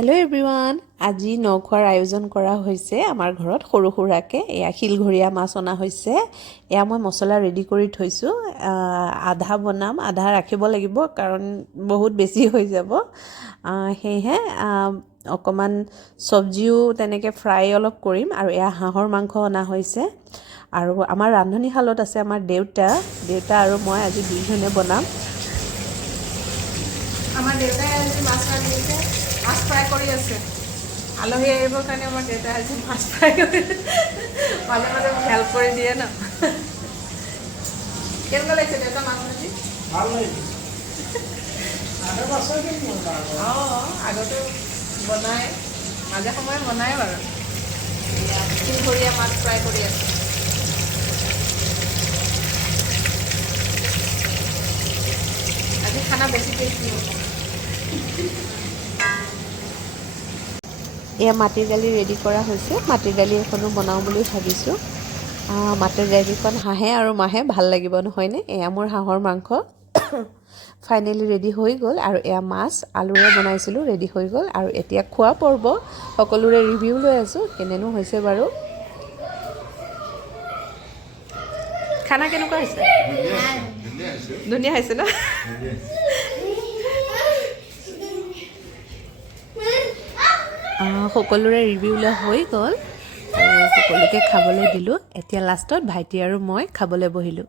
Hello' everyone, আজি নখোৱাৰ আয়োজন কৰা হৈছে আমাৰ ঘৰত সৰু সুৰাকৈ। এয়া শিলঘৰীয়া মাছ অনা হৈছে। এয়া মই মছলা ৰেডি কৰি থৈছোঁ। আধা বনাম, আধা ৰাখিব লাগিব কাৰণ বহুত বেছি হৈ যাব। সেয়েহে অকণমান চব্জিও তেনেকৈ ফ্ৰাই অলপ কৰিম। আৰু এয়া হাঁহৰ মাংস অনা হৈছে। আৰু আমাৰ ৰান্ধনীশালত আছে আমাৰ দেউতা আৰু মই আজি দুইজনে বনাম। আমাৰ দেউতাই আজি মাছ ৰান্ধিছে, মাছ ফ্ৰাই কৰি আছে। আলহী আহিবৰ কাৰণে আমাৰ দেউতাই আজি মাছ ফ্ৰাই কৰি মাজে মাজে মোক হেল্প কৰি দিয়ে ন। কেনেকুৱা লাগিছে দেউতা মাছ ভাজি? ভাল লাগিছে। অঁ, আগতো বনাই, মাজে সময়ে বনাই বাৰু। শিলঘৰীয়া মাছ ফ্ৰাই কৰি আছে। আজি খানা বেছি টেষ্টি হ'ব। এয়া মাটিৰ দালি ৰেডি কৰা হৈছে। মাটিৰ দালি এখনো বনাওঁ বুলি ভাবিছোঁ। মাটিৰ দালিখন হাঁহে আৰু মাহে ভাল লাগিব নহয়নে? এয়া মোৰ হাঁহৰ মাংস ফাইনেলি ৰেডি হৈ গ'ল। আৰু এয়া মাছ আলুৰে বনাইছিলোঁ, ৰেডি হৈ গ'ল। আৰু এতিয়া খোৱা পৰ্ব, সকলোৰে ৰিভিউ লৈ আছোঁ কেনেনো হৈছে বাৰু। খানা কেনেকুৱা হৈছে? ধুনীয়া হৈছে ন? সকলোৰে ৰিভিউ লোৱা হৈ গ'ল আৰু সকলোকে খাবলৈ দিলোঁ। এতিয়া লাষ্টত ভাইটি আৰু মই খাবলৈ বহিলোঁ।